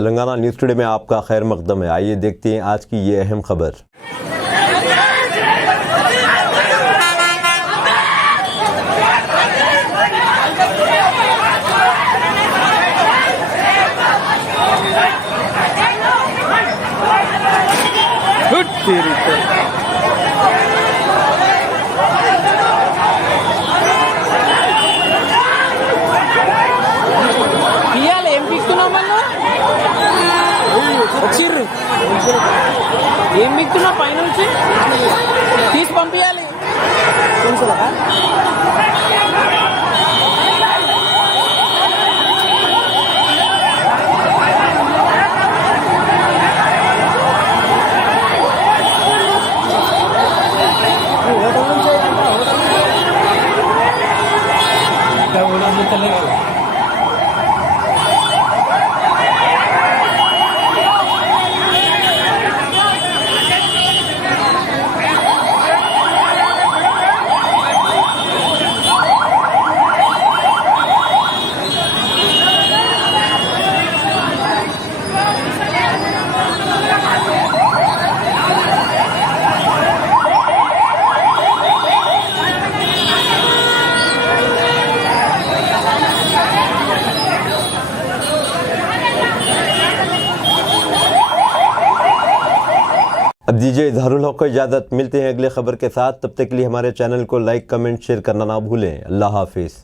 Telangana news today में आपका खैर मकदम है। आइए देखते हैं आज की ये अहम खबर। ఇయ్యాలి ఏం పీకుతున్నావు మళ్ళీ వచ్చిర్రు ఏం పీకుతున్నావు పైన నుంచి తీసి పంపించాలి अब दीजिए इजहारुल हक को इजाज़त। मिलते हैं अगले खबर के साथ। तब तक के लिए हमारे चैनल को लाइक, कमेंट, शेयर करना ना भूलें। अल्लाह हाफिज़।